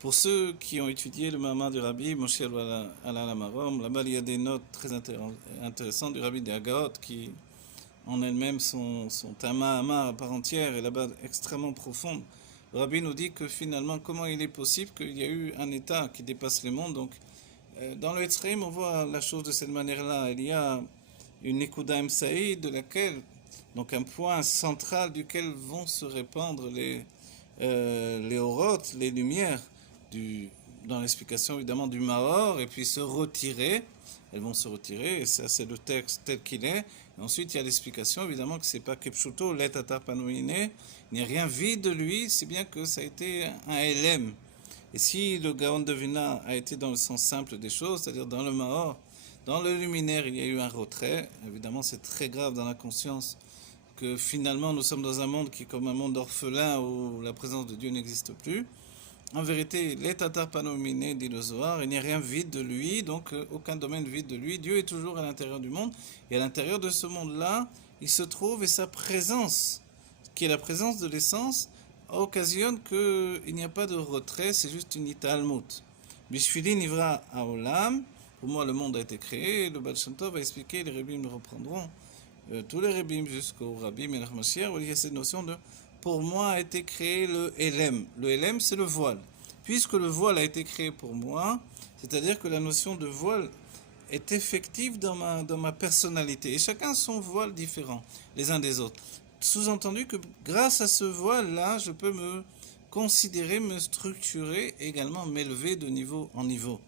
Pour ceux qui ont étudié le Mahamar du Rabbi Moshe Alal-Marom, là-bas il y a des notes très intéressantes du Rabbi des Agaot qui en elles-mêmes sont un Mahamar à part entière et là-bas extrêmement profonde. Le Rabbi nous dit que finalement comment il est possible qu'il y a eu un état qui dépasse les mondes. Donc dans le Etzraïm on voit la chose de cette manière-là. Il y a une Nekuda Saïd de laquelle, donc un point central duquel vont se répandre les orotes, les lumières, dans l'explication évidemment du Mahor, et puis se retirer. Elles vont se retirer, et ça c'est le texte tel qu'il est. Et ensuite il y a l'explication évidemment que c'est pas Kepshuto, let atar panoïne, il n'y a rien vide de lui, c'est bien que ça a été un LM. Et si le Gaon de Vilna a été dans le sens simple des choses, c'est-à-dire dans le Mahor, dans le luminaire il y a eu un retrait, évidemment c'est très grave dans la conscience que finalement nous sommes dans un monde qui est comme un monde orphelin où la présence de Dieu n'existe plus. En vérité, l'étatar panominé dit le Zohar, il n'y a rien vide de lui, donc aucun domaine vide de lui. Dieu est toujours à l'intérieur du monde, et à l'intérieur de ce monde-là, il se trouve, et sa présence, qui est la présence de l'essence, occasionne qu'il n'y a pas de retrait, c'est juste une italmut. Bishvili nivra haolam, pour moi le monde a été créé, et le Baal Shem Tov va expliquer, les rabbins le reprendront, tous les rabbins jusqu'au Rabbi Melech Mashiach, il y a cette notion de pour moi a été créé le Elem. Le Elem, c'est le voile. Puisque le voile a été créé pour moi, c'est-à-dire que la notion de voile est effective dans ma personnalité. Et chacun son voile différent, les uns des autres. Sous-entendu que grâce à ce voile-là, je peux me considérer, me structurer, également m'élever de niveau en niveau.